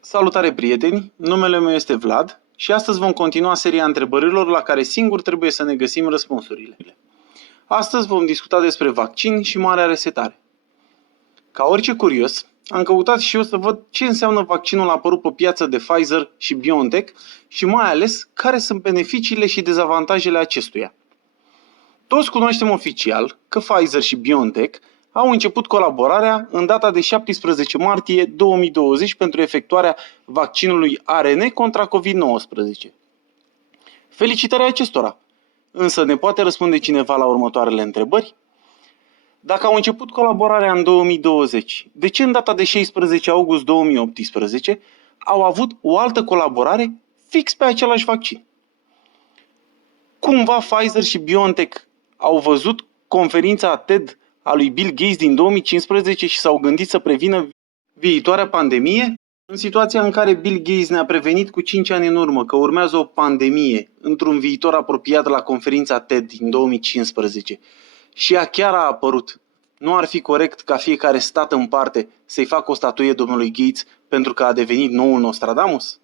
Salutare prieteni, numele meu este Vlad și astăzi vom continua seria întrebărilor la care singur trebuie să ne găsim răspunsurile. Astăzi vom discuta despre vaccin și marea resetare. Ca orice curios, am căutat și eu să văd ce înseamnă vaccinul apărut pe piață de Pfizer și BioNTech și mai ales care sunt beneficiile și dezavantajele acestuia. Toți cunoaștem oficial că Pfizer și BioNTech au început colaborarea în data de 17 martie 2020 pentru efectuarea vaccinului ARN contra COVID-19. Felicitări acestora! Însă ne poate răspunde cineva la următoarele întrebări? Dacă au început colaborarea în 2020, de ce în data de 16 august 2018 au avut o altă colaborare fix pe același vaccin? Cumva Pfizer și BioNTech au văzut conferința TED a lui Bill Gates din 2015 și s-au gândit să prevină viitoarea pandemie? În situația în care Bill Gates ne-a prevenit cu 5 ani în urmă că urmează o pandemie într-un viitor apropiat la conferința TED din 2015 și ea chiar a apărut, nu ar fi corect ca fiecare stat în parte să-i facă o statuie domnului Gates pentru că a devenit noul Nostradamus?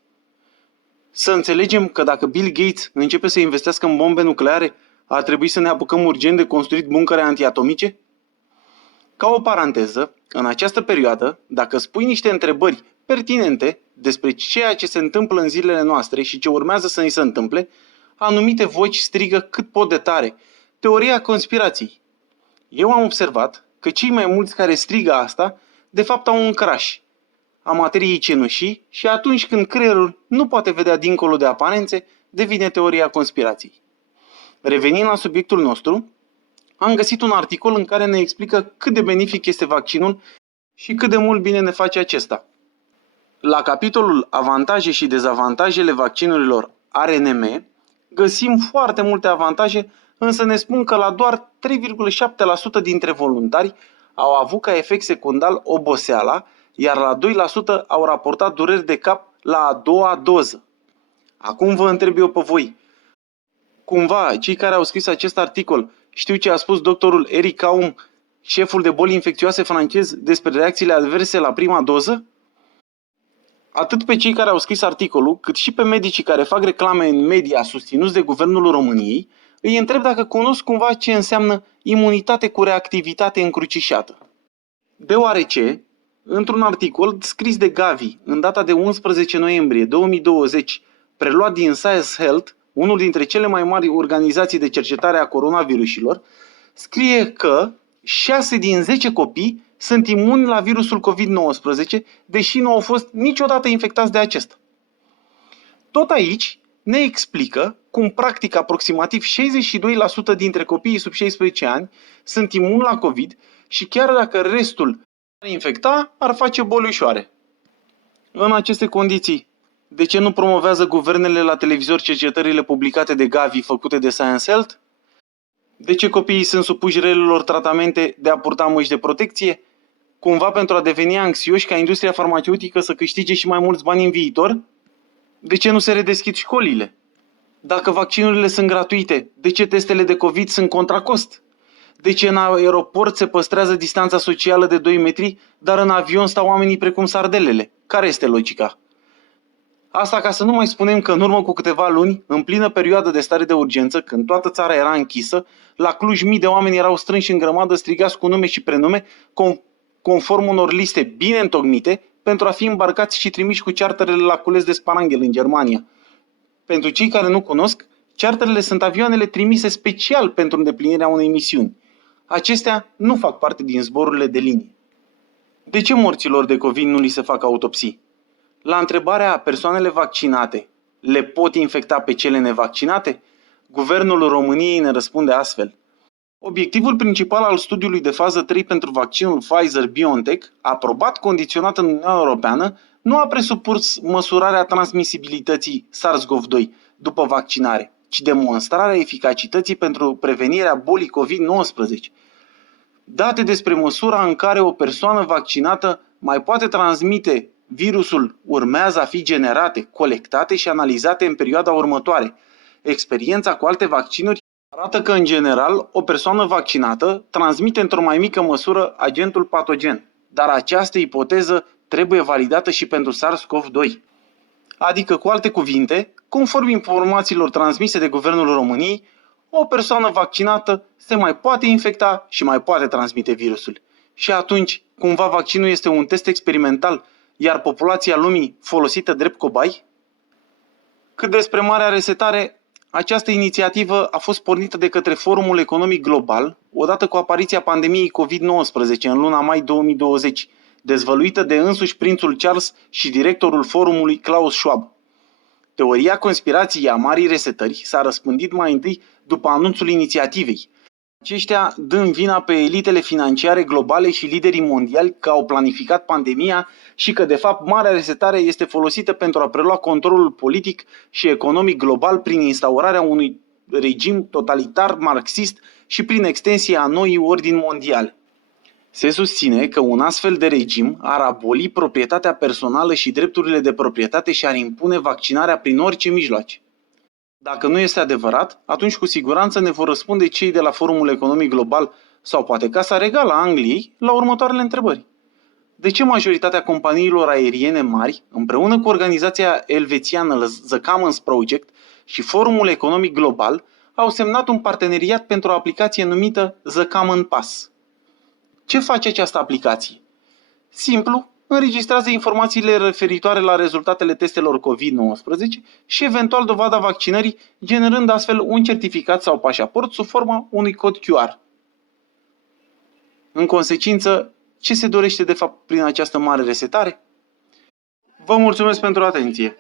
Să înțelegem că dacă Bill Gates începe să investească în bombe nucleare, ar trebui să ne apucăm urgent de construit buncăre antiatomice? Ca o paranteză, în această perioadă, dacă spui niște întrebări pertinente despre ceea ce se întâmplă în zilele noastre și ce urmează să ni se întâmple, anumite voci strigă cât pot de tare: teoria conspirației. Eu am observat că cei mai mulți care strigă asta, de fapt au un crash a materiei cenușii și atunci când creierul nu poate vedea dincolo de aparențe, devine teoria conspirației. Revenind la subiectul nostru, am găsit un articol în care ne explică cât de benefic este vaccinul și cât de mult bine ne face acesta. La capitolul Avantaje și dezavantajele vaccinurilor ARNM găsim foarte multe avantaje, însă ne spun că la doar 3,7% dintre voluntari au avut ca efect secundar oboseala, iar la 2% au raportat dureri de cap la a doua doză. Acum vă întreb eu pe voi. Cumva, cei care au scris acest articol știu ce a spus doctorul Eric Kaum, șeful de boli infecțioase francez, despre reacțiile adverse la prima doză? Atât pe cei care au scris articolul, cât și pe medicii care fac reclame în media susținuți de Guvernul României, îi întreb dacă cunosc cumva ce înseamnă imunitate cu reactivitate încrucișată. Deoarece, într-un articol scris de Gavi în data de 11 noiembrie 2020, preluat din Science Health, unul dintre cele mai mari organizații de cercetare a coronavirusilor, scrie că 6 din 10 copii sunt imuni la virusul COVID-19, deși nu au fost niciodată infectați de acesta. Tot aici ne explică cum practic aproximativ 62% dintre copiii sub 16 ani sunt imuni la COVID și chiar dacă restul ar infecta, ar face boli ușoare. În aceste condiții, de ce nu promovează guvernele la televizor cercetările publicate de Gavi făcute de Science Health? De ce copiii sunt supuși relelor tratamente de a purta măști de protecție? Cumva pentru a deveni anxioși ca industria farmaceutică să câștige și mai mulți bani în viitor? De ce nu se redeschid școlile? Dacă vaccinurile sunt gratuite, de ce testele de COVID sunt contra cost? De ce în aeroport se păstrează distanța socială de 2 metri, dar în avion stau oamenii precum sardelele? Care este logica? Asta ca să nu mai spunem că în urmă cu câteva luni, în plină perioadă de stare de urgență, când toată țara era închisă, la Cluj mii de oameni erau strânși în grămadă, strigați cu nume și prenume, conform unor liste bine întocmite, pentru a fi îmbarcați și trimiși cu charterele la cules de Sparanghel în Germania. Pentru cei care nu cunosc, charterele sunt avioanele trimise special pentru îndeplinirea unei misiuni. Acestea nu fac parte din zborurile de linie. De ce morților de COVID nu li se fac autopsii? La întrebarea persoanele vaccinate le pot infecta pe cele nevaccinate, Guvernul României ne răspunde astfel. Obiectivul principal al studiului de fază 3 pentru vaccinul Pfizer-BioNTech, aprobat condiționat în Uniunea Europeană, nu a presupus măsurarea transmisibilității SARS-CoV-2 după vaccinare, ci demonstrarea eficacității pentru prevenirea bolii COVID-19. Date despre măsura în care o persoană vaccinată mai poate transmite virusul urmează a fi generate, colectate și analizate în perioada următoare. Experiența cu alte vaccinuri arată că, în general, o persoană vaccinată transmite într-o mai mică măsură agentul patogen, dar această ipoteză trebuie validată și pentru SARS-CoV-2. Adică, cu alte cuvinte, conform informațiilor transmise de Guvernul României, o persoană vaccinată se mai poate infecta și mai poate transmite virusul. Și atunci, cumva vaccinul este un test experimental, iar populația lumii folosită drept cobai? Cât despre Marea Resetare, această inițiativă a fost pornită de către Forumul Economic Global, odată cu apariția pandemiei COVID-19 în luna mai 2020, dezvăluită de însuși prințul Charles și directorul forumului Klaus Schwab. Teoria conspirației a Marii Resetări s-a răspândit mai întâi după anunțul inițiativei, aceștia dând vina pe elitele financiare globale și liderii mondiali că au planificat pandemia și că de fapt Marea Resetare este folosită pentru a prelua controlul politic și economic global prin instaurarea unui regim totalitar marxist și prin extensia a noii ordini mondiale. Se susține că un astfel de regim ar aboli proprietatea personală și drepturile de proprietate și ar impune vaccinarea prin orice mijloace. Dacă nu este adevărat, atunci cu siguranță ne vor răspunde cei de la Forumul Economic Global sau poate Casa Regală a Angliei la următoarele întrebări. De ce majoritatea companiilor aeriene mari, împreună cu organizația elvețiană The Commons Project și Forumul Economic Global, au semnat un parteneriat pentru o aplicație numită The Common Pass? Ce face această aplicație? Simplu, înregistrează informațiile referitoare la rezultatele testelor COVID-19 și eventual dovada vaccinării, generând astfel un certificat sau pașaport sub forma unui cod QR. În consecință, ce se dorește de fapt prin această mare resetare? Vă mulțumesc pentru atenție!